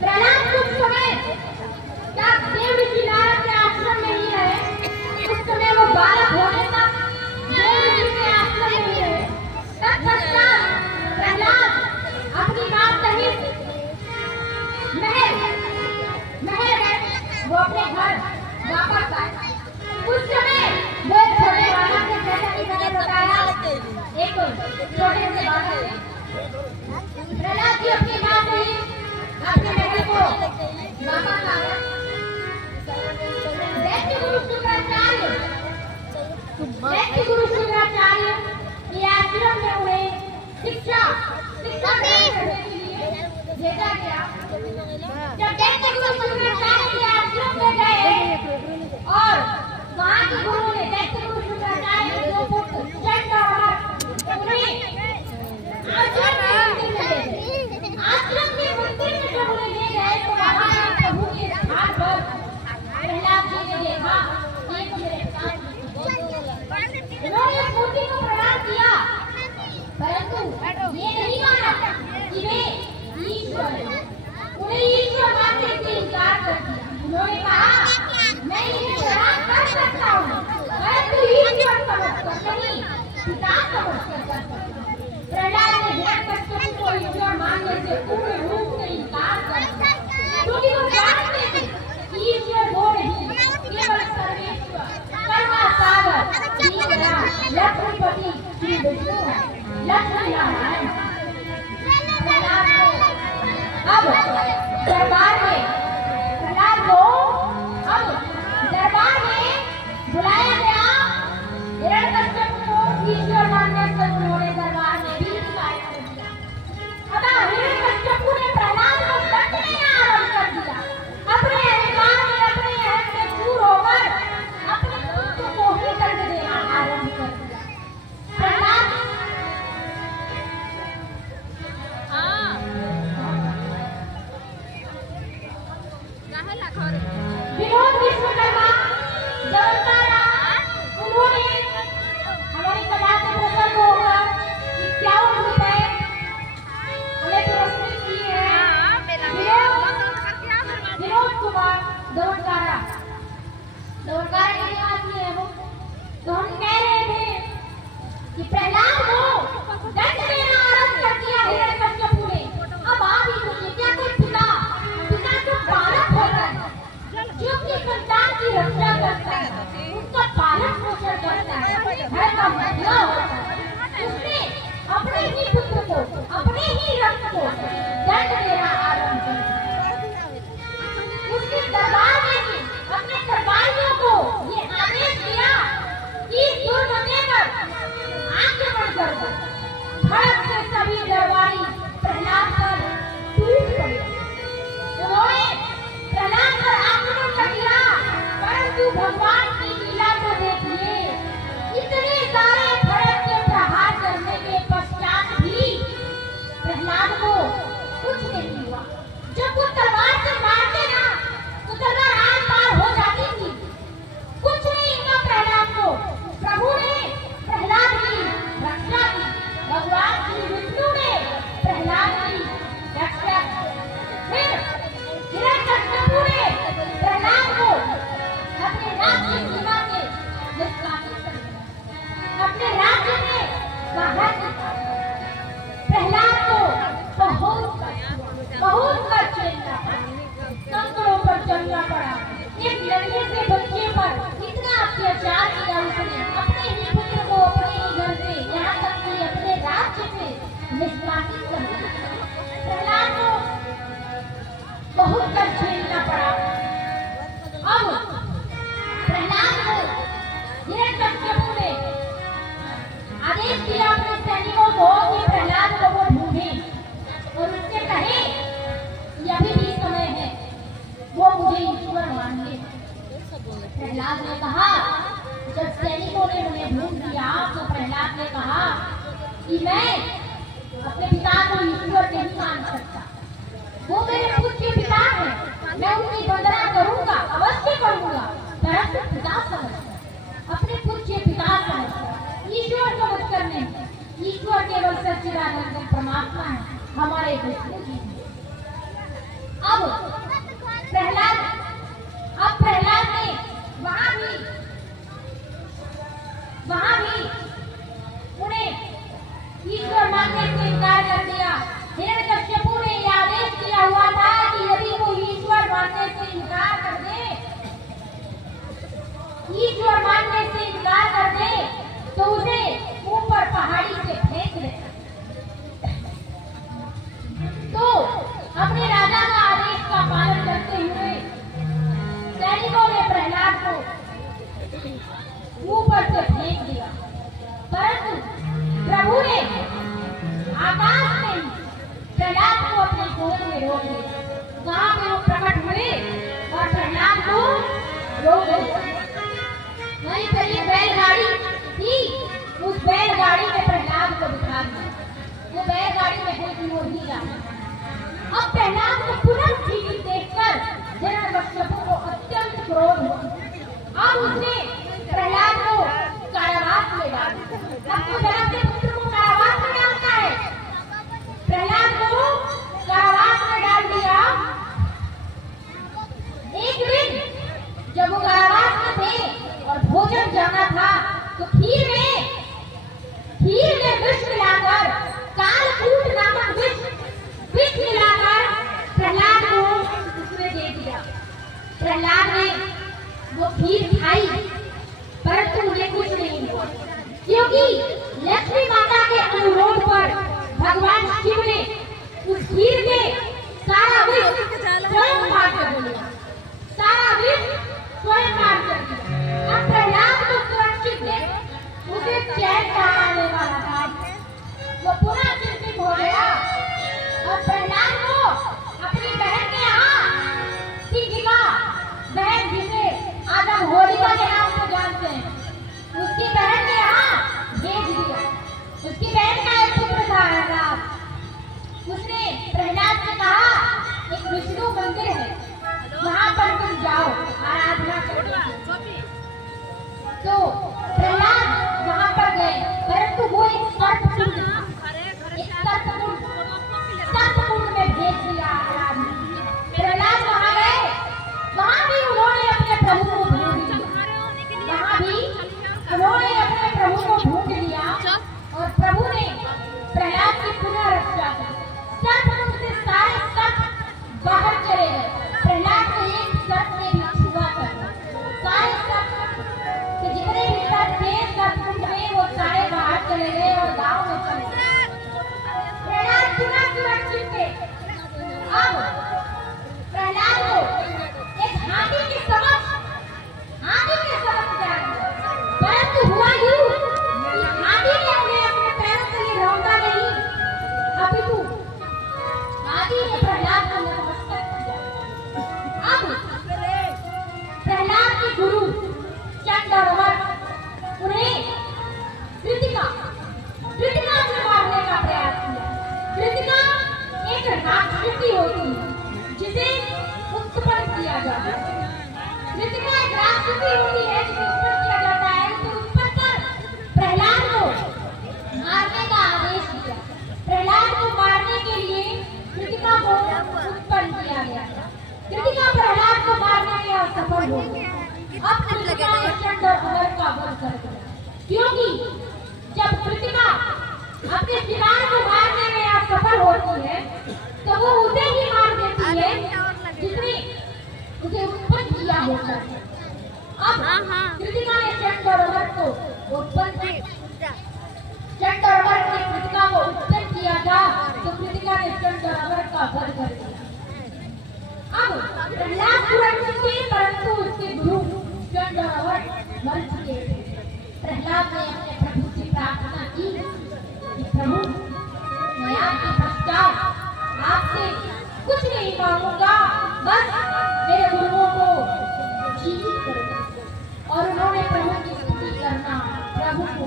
प्रहलाद कुछ समय तक देव ऋषि नारद के आश्रम में ही रहे। उस समय वो बालक होने तक देव ऋषि के आश्रम में ही रहे। तत्पश्चात प्रहलाद अपनी बात सहित वो अपने घर वापस आए। उस समय वो एक छोटे बालक से, जैसा कि मैंने बताया, एक छोटे से बालक से प्रहलाद जी अपनी मां से ही अपने महल को वापस आ गए। दैत्य गुरु शुक्राचार्य के आश्रम में हुए शिक्षा करने के लिए भेजा गया। जब दैत्य गुरु शुक्राचार्य के आश्रम में गए और वहाँ के गुरु ने दैत्य गुरु शुक्राचार्य के दो पुत्र चंड और उन्हें आश्रम के मंदिर में जब उन्हें ले गए तो वहाँ एक प्रभु के स्थान पर प्रहलाद जी ने देखा एक मेरे साथ उन्होंने मूर्ति को प्रणाम किया, परंतु ये नहीं माना कि वे ईश्वर हैं। उन्हें ईश्वर मानने से इनकार कर दिया। उन्होंने कहा मैं इन्हें प्रणाम कर सकता हूँ, परंतु ईश्वर समझकर नहीं, पिता समझकर कर सकता हूँ। प्रहलाद ने हिरण्यकश्यप को ईश्वर मानने से पूर्ण रूप से इनकार कर दिया, क्योंकि वो जानते थे कि ईश्वर वो नहीं, केवल सर्वेश्वर, करुणा सागर, दीनदयाल, लक्ष्मीपति श्री विष्णु है, लक्ष्मी नारायण। अब दरबार में प्रहलाद को अब दरबार में बुलाया गया। हिरण्यकश्यप को ईश्वर मानने से उन्होंने दरबार में भी दिखाया दिया। अतः हिरण्यकश्यप ने प्रहलाद को दंड देना आरंभ कर दिया। अपने अहंकार में, अपने अहम में चूर होकर अपने पुत्र को ही दंड देना आरंभ कर दिया। प्रहलाद विनोद विश्वकर्मा जवलकारा, उन्होंने हमारी कला से प्रसन्न होकर 51 रुपए हमें पुरस्कृत किए हैं। विनोद कुमार जवलकारा के निवासी है वो। तो हम कह रहे थे कि प्रहलाद को दंड देना आरंभ कर दिया हिरण्यकश्यप ने। अब आप ही सोचिए, क्या कोई पिता जो बालक होता है, जो अपनी संतान की रक्षा करता है, उसका पालन पोषण करता है, घर का महिला होता है, उसने अपने ही पुत्र को, अपने ही रक्त को दंड देना आरंभ कर दिया। उसके दरबार में भी अपने दरबारियों को ये आदेश दिया कि दुर्मते पर आक्रमण कर दो। भड़क से सभी दरबारी प्रहलाद पर टूट पड़े। उन्होंने प्रहलाद पर आक्रमण कर दिया, परंतु भगवान की लीला को देखिए, इतने सारे भड़क के प्रहार करने के पश्चात भी प्रहलाद को कुछ नहीं हुआ। जब वो तलवार से मारते ना तो तलवार आर पार हो जाती थी, कुछ नहीं हुआ प्रहलाद को। प्रभु ने प्रहलाद की रक्षा की, भगवान श्री विष्णु ने प्रहलाद की रक्षा की। फिर हिरण्यकश्यप ने प्रहलाद को अपने राज्य सीमा से निष्कासित कर दिया, अपने राज्य से बाहर निकाल दिया। प्रहलाद को बहुत कष्ट झेलना पड़ा, कंकड़ों पर चलना पड़ा। एक लड़के से बच्चे पर इतना अत्याचार किया उसने, अपने ही पुत्र को अपने ही घर से, यहाँ तक कि अपने राज्य से निष्कासित कर दिया। प्रहलाद को बहुत कष्ट झेलना पड़ा। अब प्रहलाद को हिरण्यकश्यप ने आदेश दिया अपने सैनिकों को कि प्रहलाद को वो ढूंढें और उससे कहे कि अभी भी समय है, वो मुझे ईश्वर मान ले। प्रहलाद ने कहा, जब सैनिकों ने उन्हें ढूंढ लिया तो प्रहलाद ने कहा कि मैं अपने पिता को ईश्वर नहीं मान सकता, वो मेरे पूज्य पिता हैं, मैं उनकी वंदना करूंगा, अवश्य करूंगा, परंतु पिता समझकर, अपने पूज्य पिता समझकर, ईश्वर समझकर नहीं। ईश्वर केवल सच्चिदानंद परमात्मा है, हमारे विष्णु जी हैं। अब प्रहलाद ने वहां भी उन्हें ईश्वर मानने से इनकार कर दिया। हिरण्यकश्यपु ने यह आदेश दिया हुआ था कि यदि वो ईश्वर मानने से इनकार कर दे तो उसे ऊपर पहाड़ी से फेंक दे। तो अपने राजा का आदेश का पालन करते हुए सैनिकों ने प्रहलाद को ऊपर से फेंक दिया, परंतु प्रभु ने आकाश में प्रहलाद को अपने गोद में रोक लिया। वहां पे वो प्रकट हुए और प्रहलाद को रोक लिया। वहीं पर ये बैलगाड़ी थी, उस बैलगाड़ी में प्रहलाद को बिठा दिया। वो बैलगाड़ी में है कि वो हीरा। अब प्रहलाद को पुनः जीवित देखकर हिरण्यकश्यपु को अत्यंत क्रोध हुआ। अब उसने प्रहलाद को कारावास में डाल दिया। अब तो जब अपने पुत्र को कारावास में डालता है, प्रहलाद को कारावास में डाल दिया। एक दिन जब वो कारावास में थे और भोजन जाना था तो खीर में विष मिलाकर, कालकूट नामक विष मिलाकर प्रहलाद को उसने दे दिया। प्रहलाद ने वो खीर खाई, परंतु उन्हें कुछ नहीं हुआ, क्योंकि लक्ष्मी माता के अनुरोध पर भगवान शिव ने उस खीर में सारा विष स्वयं पार कर दिया। अब प्रहलाद को सुरक्षित देख उसे चैन कहाँ आने वाला था, वो पुनः चिंतित हो गया और प्रहलाद को अपनी बहन के यहाँ, सिंधिका बहन जिसे आज हम होलिका के नाम से जानते हैं, उसकी बहन के यहाँ भेज दिया। उसकी बहन का एक पुत्र था राम। उसने प्रहलाद से कहा, एक विष्णु मंदिर है, वहां पर तुम जाओ आराधना करो। तो प्रहलाद वहां पर गए, परंतु वो एक सर्पकुंड में भेज दिया आराधना। प्रहलाद वहां गए, वहां भी उन्होंने अपने प्रभु को ढूंढ लिया और प्रभु ने प्रहलाद की पुनः रक्षा की। सर्पकुंड से सारे सर्प बाहर चले गए। प्रहलाद को एक सर्प ने भी छुआ कर सारे सर्प के जितने भी सर्प थे सर्पकुंड में वो सारे बाहर चले गए और गांव में चले गए। प्रहलाद पुनः सुरक्षित थे। अब प्रहलाद को एक हाथी के समक्ष जाना, परंतु हुआ यूं कि हाथी ने उन्हें अपने पैरों से रौंदा नहीं, अपितु हाथी ने प्रहलाद को नतमस्तक किया। अब प्रहलाद के गुरु चंड और अमर उन्हें कृतिका से मारने का प्रयास किया। कृतिका एक राक्षसी होती है जिसे उत्पन्न किया जाता है। कृतिका एक राक्षसी होती है जिसे उत्पन्न किया जाता है। तो उत्पन्न कर प्रहलाद को मारने का आदेश दिया। प्रहलाद को मारने के लिए कृतिका को उत्पन्न किया गया। कृतिका प्रहलाद को मारने में असफल हो गई। अब कृतिका ने चंड और अमर का वध कर दिया, क्योंकि जब कृतिका अपने शिकार को मारने में असफल होती है तो वो उसे ही मार देती है जिसने उसे उत्पन्न किया होता है। अब कृतिका ने चंड और अमर को उत्पन्न किया था, तो कृतिका ने चंड और अमर का वध कर दिया। अब प्रहलाद सुरक्षित थे, परंतु उसके गुरु चंड और अमर मर चुके थे। प्रहलाद ने अपने प्रभु से प्रार्थना की कि प्रभु, मैं आपके पश्चात आपसे कुछ नहीं मांगूंगा, बस मेरे गुरुओं को जीवित करो। और उन्होंने प्रभु की स्तुति करना, प्रभु को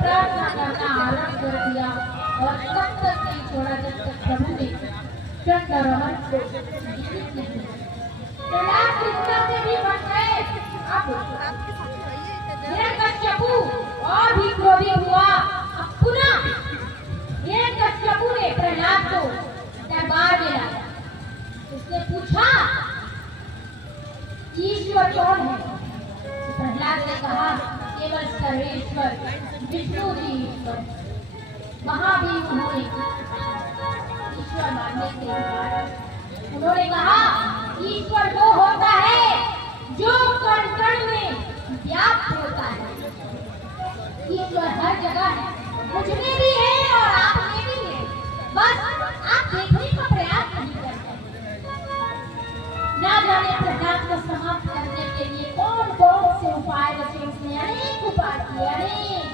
प्रार्थना करना आरंभ कर दिया और तब तक नहीं छोड़ा जब तक प्रभु ने चंड और अमर को जीवित नहीं किया। प्रहलाद कृतिका से भी बच गए। अब हिरण्यकश्यपु और भी क्रोधित हुआ। अब पुनः हिरण्यकश्यपु ने प्रहलाद को दरबार में लाया। विष्णु जी ईश्वर, वहां भी उन्होंने ईश्वर मानने से इनकार। उन्होंने कहा ईश्वर वो होता है जो कण कण में व्याप्त होता है। ईश्वर हर जगह है, मुझ में भी है और आप में भी है, बस आप देखने का प्रयास नहीं करते। ना जाने प्रहलाद को समाप्त करने के लिए कौन कौन से उपाय रचे, उसने अनेक उपाय किए, अनेक।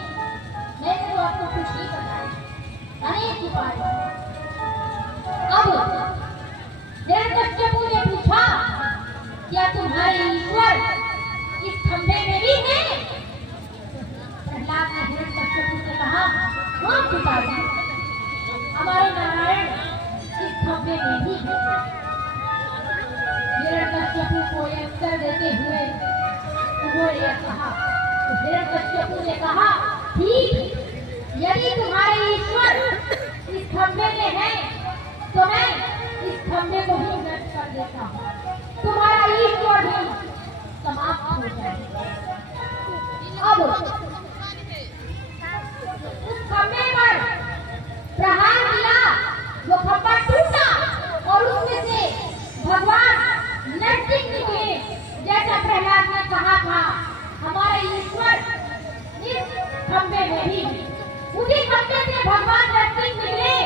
मैंने तो आपको कुछ ही बताया, अनेक उपाय। अब हिरण्यकश्यपु ने पूछा क्या तुम्हारे ईश्वर इस खंभे में भी है? प्रहलाद ने हिरण्यकश्यपु से कहा हाँ पिताजी, हमारे नारायण इस खंभे में भी है। हिरण्यकश्यपु को उत्तर देते हुए उन्होंने कहा, तो हिरण्यकश्यपु ने कहा ठीक, यदि तुम्हारे ईश्वर इस खंभे में है तो मैं इस खंभे को ही नष्ट कर देता हूँ, तुम्हारा ईश्वर भी समाप्त हो जाएगा। अब उस खंभे पर प्रहार किया, वो खंभा टूटा और उसमें से भगवान नरसिंह निकले। जैसा प्रहलाद ने कहा था हमारे ईश्वर इस खंभे में भी, उसी खंभे से भगवान नरसिंह निकले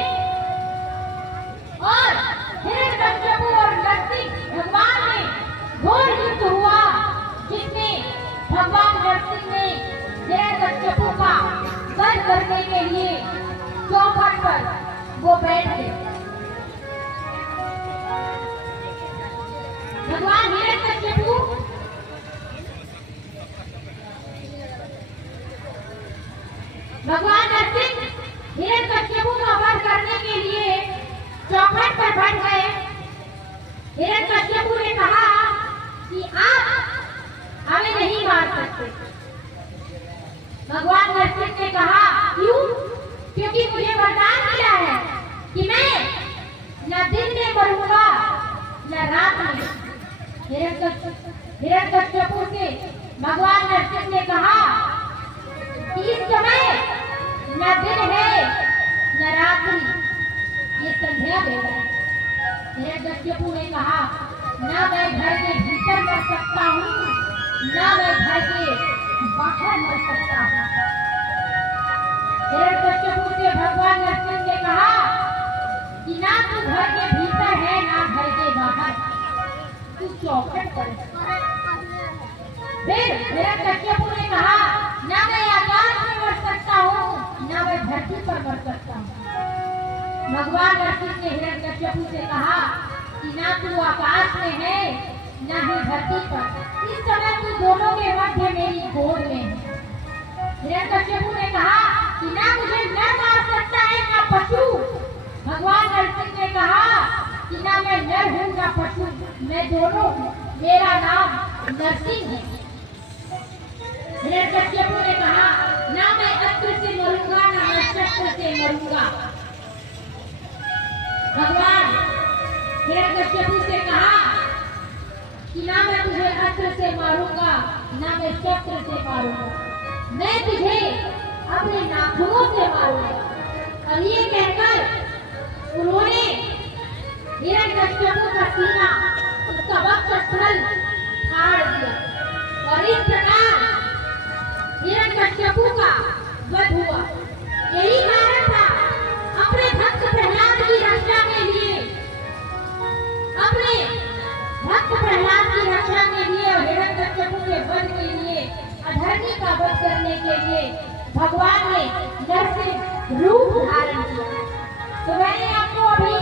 और हिरण्यकश्यपु और नरसिंह भगवान में घोर युद्ध हुआ, जिसमें भगवान नरसिंह ने हिरण्यकश्यपु का वध करने के लिए चौखट पर वो बैठ गए। भगवान हिरण्यकश्यपु भगवान नरसिंह हिरण्यकश्यपु का वध करने के लिए चौखट पर बैठ गए। हिरण्यकश्यपु ने कहा कि आप हमें नहीं मार सकते। भगवान नरसिंह ने कहा क्यों? क्योंकि मुझे वरदान मिला है कि मैं न दिन में मरूंगा न रात में। हिरण्यकश्यपु से भगवान नरसिंह ने कहा कि इस समय न दिन है न रात्रि, ये संध्या बेला है। हिरण्यकश्यपु ने कहा ना मैं घर के भीतर मर सकता हूँ, ना मैं घर के बाहर मर सकता हूँ। हिरण्यकश्यपु से भगवान नरसिंह ने कहा कि ना तू घर के भीतर है ना घर के बाहर, तू चौखट पर। फिर हिरण्यकश्यपु ने कहा ना मैं आकाश में मर सकता हूँ ना मैं धरती पर मर सकता हूँ। भगवान नरसिंह ने हिरण्यकश्यपु से कहा कि ना तू आकाश में है ना ही धरती पर, इस समय तू दोनों के मध्य मेरी गोद में है। हिरण्यकश्यपु ने कहा कि ना मुझे नर मार सकता है ना पशु। भगवान नरसिंह ने कहा कि ना मैं नर हूँ ना पशु, मैं दोनों हूँ, मेरा नाम नरसिंह है। हिरण्यकश्यपु ने कहा ना मैं अस्त्र से मरूंगा ना मैं शस्त्र से मरूंगा। भगवान हिरण्यकश्यपु से कहा कि ना मैं तुझे अस्त्र से मारूंगा ना मैं शस्त्र से मारूंगा, मैं तुझे अपने नाखूनों से मारूंगा। और ये कहकर उन्होंने हिरण्यकश्यपु का सीना, उसका वक्षस्थल फाड़ दिया और इस प्रकार हिरण्यकश्यपु का वध हुआ। यही कारण था अपने भक्त प्रहलाद की रक्षा के लिए, अपने भक्त प्रहलाद की रक्षा के लिए और हिरण्यकश्यपु के वध के लिए, अधर्मी का वध करने के लिए भगवान ने नरसिंह रूप धारण किया। तो मैंने आपको अभी